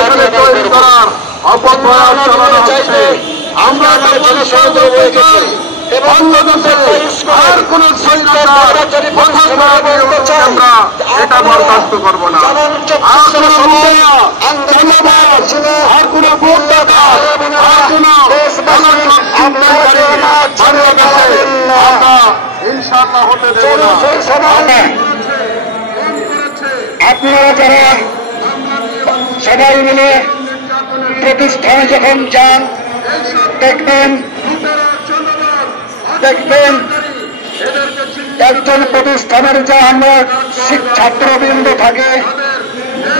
এখানে তৈরি করার অপপ্রয়াস চালানো হচ্ছে। আমরা বাংলাদেশে আর কোন স্বৈরাচার আমরা এটা বরদাস্ত করবো না। আর কোন আর কোন ভোট দাতা আর কোন আমরা ইনশাআল্লাহ হতে দেব না। আপনারা যারা সবাই মিলে প্রতিষ্ঠানে যখন যান দেখবেন একজন প্রতিষ্ঠানের যা আমরা ছাত্রবৃন্দ থাকে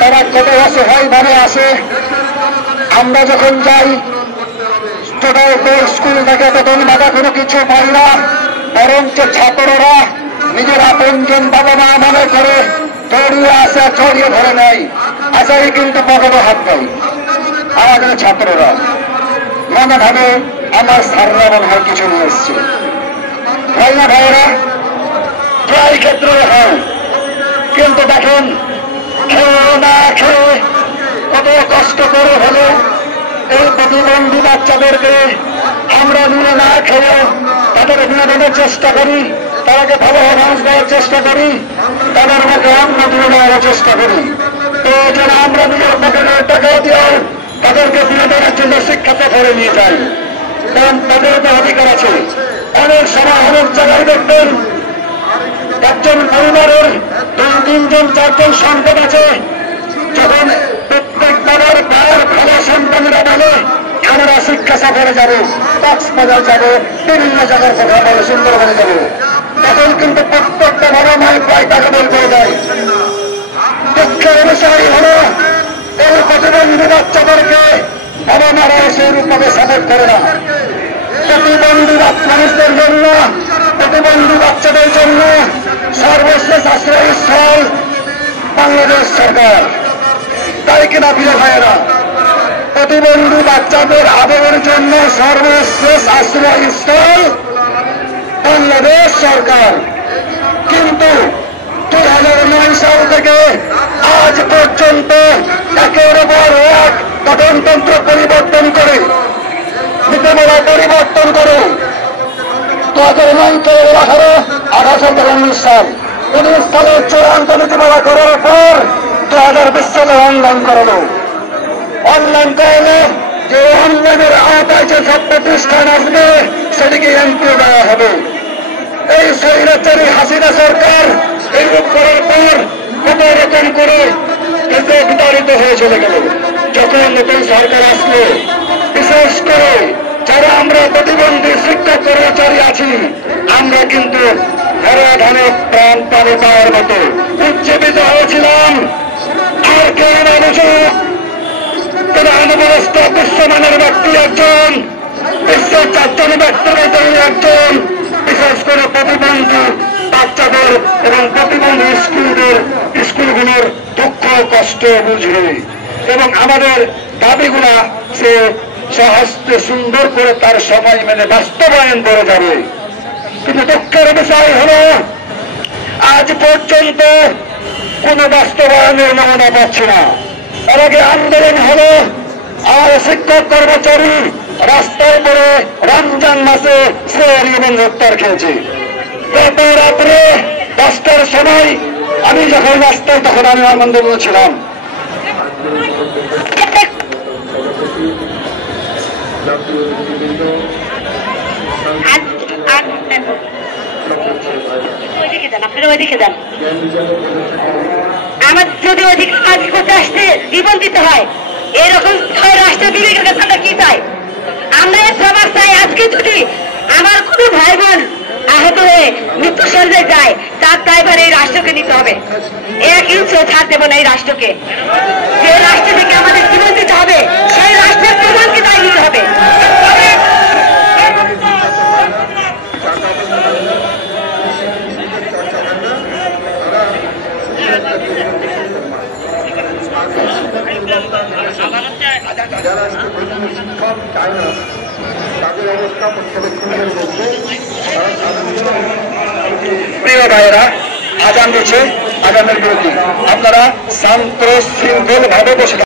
তারা কত অসহায় ভাবে আসে। আমরা যখন যাই স্কুল থেকে বেতন বাধা কোনো কিছু পাই না, বরঞ্চ ছাত্ররা নিজের আপনজন বাবা মা মনে করে দৌড়িয়ে আসে, ছড়িয়ে ধরে নেয়। আসাই কিন্তু পকেটে হাত পাই আমাদের ছাত্ররা মনে ভাবে আমার স্যাররা মনে হয় কিছু নিয়ে এসছে। হয় না ভাইরা? প্রায় ক্ষেত্রে হয়। কিন্তু দেখুন খেয়ে না খেয়ে কত কষ্ট করে হলে এই প্রতিবন্ধী বাচ্চাদেরকে আমরা নিয়ে না খেয়ে তাদের বিনোদনের চেষ্টা করি, তাদেরকে ভালো মানুষ দেওয়ার চেষ্টা করি, তাদের মধ্যে অন্ন তুলে দেওয়ার চেষ্টা করি। তো যেন আমরা নিজের পকেটের টাকা দিয়ে তাদেরকে বিনোদনের জন্য শিক্ষাতে ধরে নিয়ে যাই, কারণ তাদের তো অধিকার আছে। অনেক সময় অনেক জায়গায় দেখবেন একজন পরিবারের 2-3জন 4জন সন্তান আছে, যখন প্রত্যেক বাবার ভাইয়ের ভালো সন্তানেরা বলে আমরা শিক্ষা সফরে যাবো, কক্সবাজার যাবো, বিভিন্ন জায়গার কথা বলে সুন্দরবনে যাবো, তখন কিন্তু প্রত্যেকটা বাবা মায়ের প্রায় টাকা বের করে দেয়। দুঃখের বিষয় হলো এই প্রতিবন্ধী বাচ্চাদেরকে বাবা মারা সেইরূপভাবে সাপোর্ট করে না। প্রতিবন্ধী মানুষদের জন্য, প্রতিবন্ধী বাচ্চাদের জন্য সর্বশেষ আশ্রয়স্থল বাংলাদেশ সরকার। তাই কিনা প্রিয় ভাইয়েরা, প্রতিবন্ধী বাচ্চাদের আদরের জন্য সর্বশেষ আশ্রয়স্থল বাংলাদেশ সরকার। কিন্তু 2009 সাল থেকে আজ পর্যন্ত একের পর এক গঠনতন্ত্র পরিবর্তন করে, নীতিমালা পরিবর্তন করে 2009 থেকে 18 সাল 19 সালের চূড়ান্ত নীতিমালা করার পর 2020 সালে অনলাইন করালো। অনলাইন করলে যে অনলাইনের আওতায় যে সব প্রতিষ্ঠান আসবে সেটিকে এমপিও দেওয়া হবে। এই স্বৈরাচারী হাসিনা সরকার এইরূপ করার পর কত রকম করে কিন্তু বিতাড়িত হয়ে চলে গেল। যখন নতুন সরকার আসলো, বিশেষ করে যারা আমরা প্রতিবন্ধী শিক্ষক কর্মচারী আছি, আমরা কিন্তু ধানে প্রাণ পানি পাওয়ার মতো উজ্জীবিত হয়েছিলাম। আর কেউ মানুষের প্রধানমন্ত্রী বিশ্বমানের ব্যক্তি একজন, বিশ্বের 4জন ব্যক্তির একজন, বিশেষ করে প্রতিবন্ধী বাচ্চাদের এবং প্রতিবন্ধী স্কুলগুলোর দুঃখ কষ্ট বুঝবে এবং আমাদের দাবিগুলা সে সহস্তে সুন্দর করে তার সময় মেনে বাস্তবায়ন করে যাবে। কিন্তু দুঃখের বিষয় হলো আজ পর্যন্ত কোন বাস্তবায়নের নমুনা পাচ্ছি না। তার আগে আন্দোলন হলো, আর শিক্ষক কর্মচারী রাস্তায় পরে রমজান মাসে শ্রেয়ারি এবং গ্রেপ্তার খেয়েছে। গত রাত্রে 10টার সময় আমি যখন রাস্তায়, তখন আমি আনন্দময় ছিলাম। আমার যদি অধিকার কাজ করতে আসতে জীবন দিতে হয়, এরকম রাষ্ট্রের বিবেকের কাছে আমরা কি চাই? আমরা এর প্রমাণ চাই। আজকে যদি আমার কোনো ভাই বোন আহত হয়ে মৃত্যু সজ্জায় যায়, তার দায়ভার এই রাষ্ট্রকে নিতে হবে। এক ইঞ্চি ছাড় দেব না এই রাষ্ট্রকে। যে রাষ্ট্র থেকে আমাদের জীবন দিতে হবে, সেই রাষ্ট্রের প্রধানকে দায় নিতে হবে। প্রিয় ভাইয়েরা, আজান দিচ্ছে, আজানের বিরুদ্ধে আপনারা শান্ত শৃঙ্খল ভাবে বসে